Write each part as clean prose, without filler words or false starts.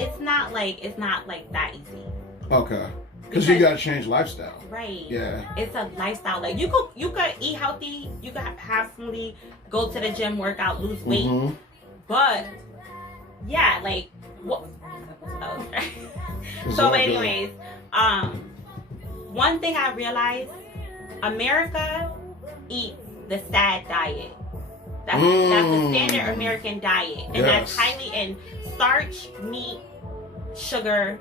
it's not like that easy. Okay. Because you gotta change lifestyle. Right. Yeah. It's a lifestyle. Like you could eat healthy, you could have smoothie, go to the gym, work out, lose weight. Mm-hmm. But yeah, like what so anyways, one thing I realized, America eats the SAD diet. That's the standard American diet. And that's highly in starch, meat, sugar,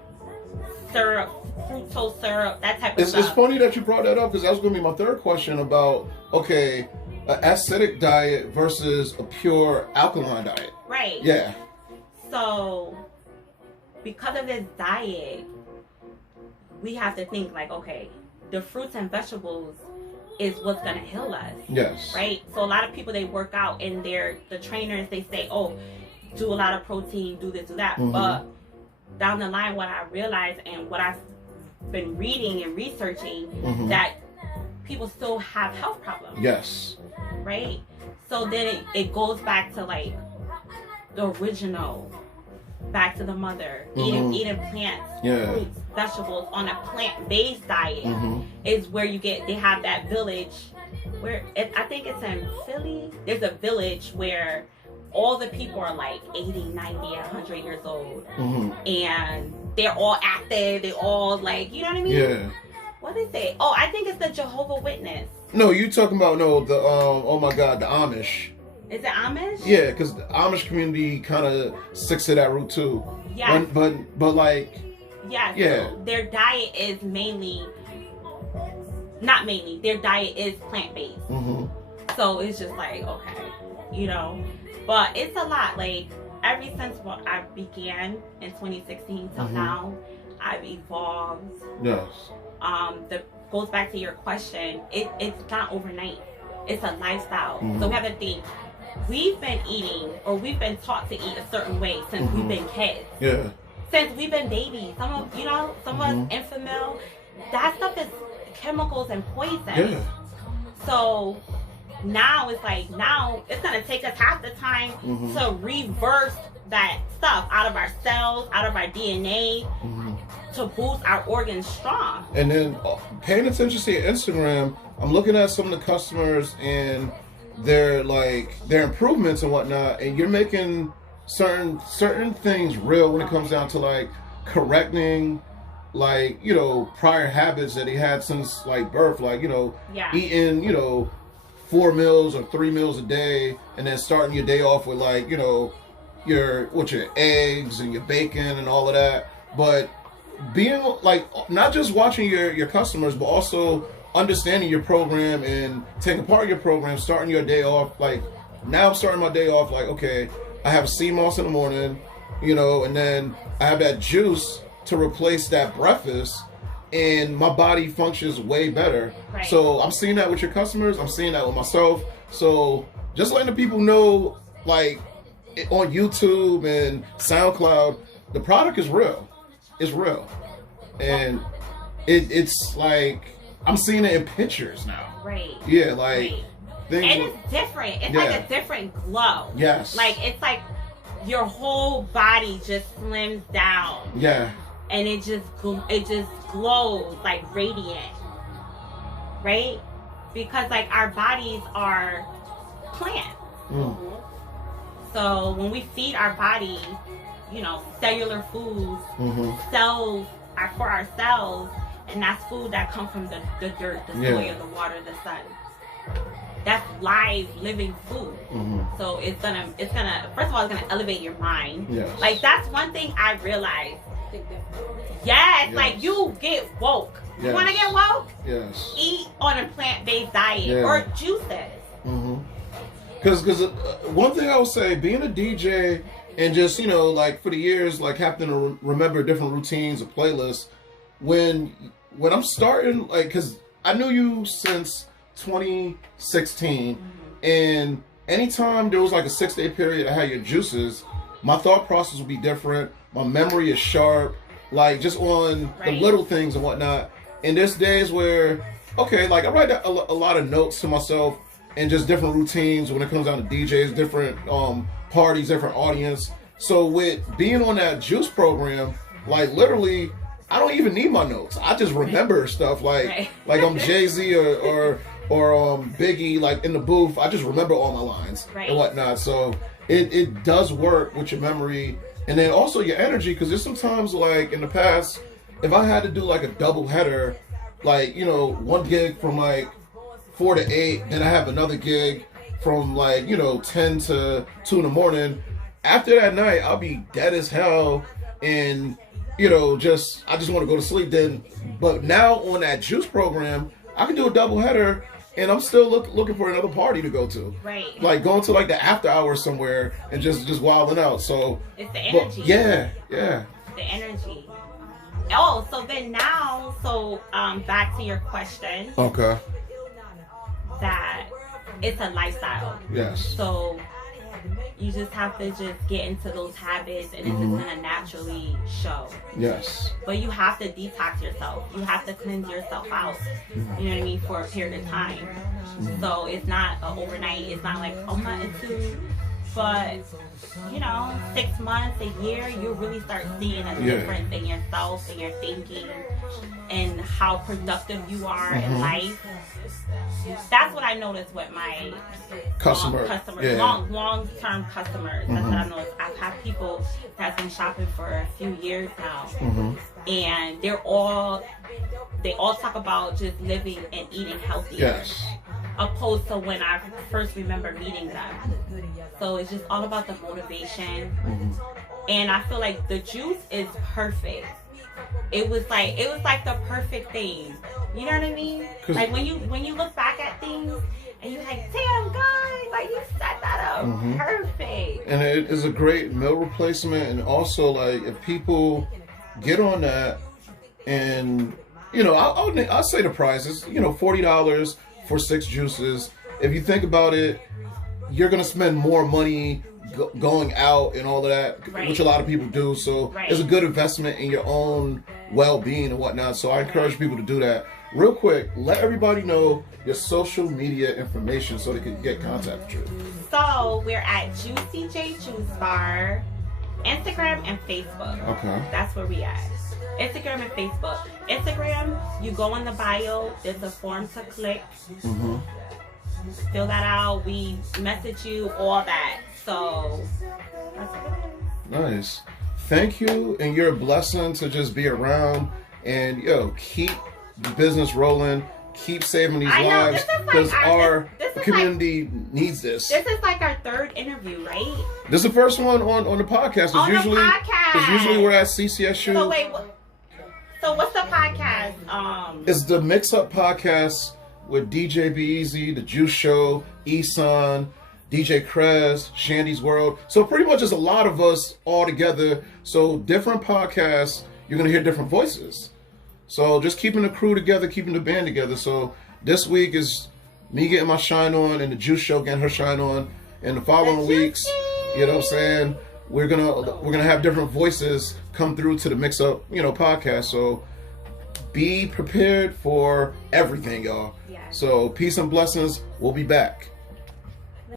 syrup, fructose syrup, that type of stuff. It's funny that you brought that up because that was going to be my third question about, okay, an acidic diet versus a pure alkaline diet. Right. Yeah. So, because of this diet, we have to think like, okay, the fruits and vegetables is what's going to heal us. Yes. Right? So a lot of people, they work out and the trainers, they say, oh, do a lot of protein, do this, do that. Mm-hmm. But down the line, what I realized and what I've been reading and researching, that people still have health problems. Yes. Right? So then it goes back to like the original, back to the mother, eating plants, fruits, vegetables on a plant-based diet is where they have that village where I think it's in Philly. There's a village where all the people are like 80, 90, 100 years old. And they're all active. They all like, you know what I mean? Yeah. What is it? Oh, I think it's the Jehovah's Witness. No, you talking about, the, oh my God, the Amish. Is it Amish? Yeah, because the Amish community kind of sticks to that route too. Yeah. But like... Yeah. Yeah. So their diet is not mainly, their diet is plant-based. So it's just like, okay, but it's a lot. Like, ever since I began in 2016 till now, I've evolved. Yes. That goes back to your question. It's not overnight. It's a lifestyle. So we have to think. We've been eating, or we've been taught to eat a certain way since we've been kids. Yeah. Since we've been babies. Some of us infant, that stuff is chemicals and poison. Yeah. So now it's gonna take us half the time to reverse that stuff out of our cells, out of our DNA, to boost our organs strong. And then paying attention to your Instagram, I'm looking at some of the customers and their improvements and whatnot, and you're making certain things real when it comes down to like correcting prior habits that he had since like birth, like eating 4 meals or 3 meals a day, and then starting your day off with like your eggs and your bacon and all of that. But being like not just watching your customers, but also understanding your program and taking part of your program, starting your day off. Like now I'm starting my day off like, okay, I have sea moss in the morning, and then I have that juice to replace that breakfast, and my body functions way better. Right. So I'm seeing that with your customers. I'm seeing that with myself. So just letting the people know, like on YouTube and SoundCloud, the product is real. It's real. And it's like, I'm seeing it in pictures now. Right. Yeah, like. Right. And it's different. It's like a different glow. Yes. Like, it's like your whole body just slims down. Yeah. And it just glows like radiant. Right? Because like our bodies are plants. So when we feed our body, cellular foods, cells are for our cells, and that's food that comes from the dirt, the soil, the water, the sun. That's live, living food. So it's gonna first of all, it's gonna elevate your mind. Yes. Like that's one thing I realized. Yes, like you get woke. Yes. You wanna get woke? Yes. Eat on a plant-based diet or juices. Because one thing I would say, being a DJ and just, like for the years, like having to remember different routines or playlists, when I'm starting, like, because I knew you since 2016, and anytime there was like a 6-day period I had your juices, my thought process would be different. My memory is sharp, like just on the little things and whatnot. And there's days where, okay, like I write a lot of notes to myself and just different routines when it comes down to DJs, different parties, different audience. So with being on that juice program, like literally, I don't even need my notes. I just remember stuff like I'm Jay-Z or Biggie, like in the booth. I just remember all my lines and whatnot. So it does work with your memory and then also your energy. Because there's sometimes like in the past, if I had to do like a double header, like, you know, one gig from like 4 to 8, then I have another gig from like, you know, 10 to 2 in the morning. After that night, I'll be dead as hell and, you know, I just want to go to sleep then. But now on that juice program, I can do a double header and I'm still looking for another party to go to. Right. Like going to like the after hours somewhere and just wilding out. So it's the energy. Yeah. The energy. Oh, so then now, back to your question. Okay. That it's a lifestyle. Yes. So you just have to just get into those habits and it's just gonna naturally show. Yes. But you have to detox yourself. You have to cleanse yourself out. You know what I mean? For a period of time. So it's not overnight. It's not like a month or two. But, you know, 6 months, a year, you really start seeing a difference in yourself and your thinking and how productive you are in life. That's what I noticed with my customers, long-term customers. That's what I noticed. I've had people that's been shopping for a few years now, and they all talk about just living and eating healthier. Yes. Opposed to when I first remember meeting them. So it's just all about the motivation. And I feel like the juice is perfect. It was like the perfect thing. You know what I mean? Like when you look back at things and you're like, damn guys, like you set that up perfect. And it is a great meal replacement, and also like if people get on that, and you know, I'll say the prices, you know, $40 for 6 juices. If you think about it, you're gonna spend more money going out and all of that, which a lot of people do. So it's a good investment in your own well-being and whatnot. So I encourage people to do that. Real quick, let everybody know your social media information so they can get contact with you. So we're at Juicy J Juice Bar, Instagram and Facebook. Okay. That's where we at. Instagram and Facebook. Instagram, you go in the bio, there's a form to click. Fill that out, we message you, all that. So that's it. Nice. Thank you, and you're a blessing to just be around and keep the business rolling, keep saving these lives, because our community needs this. This is like our 3rd interview, right? This is the first one on the podcast. It's usually we're at CCSU. So wait, so what's the podcast? It's the Mix Up Podcast with DJ B-Easy, The Juice Show, Eson, DJ Krez, Shandy's World. So pretty much it's a lot of us all together. So different podcasts, you're going to hear different voices. So just keeping the crew together, keeping the band together. So this week is me getting my shine on and The Juice Show getting her shine on. And the following weeks, you know what I'm saying, we're gonna have different voices come through to the Mix Up, podcast. So be prepared for everything, y'all. So peace and blessings. We'll be back.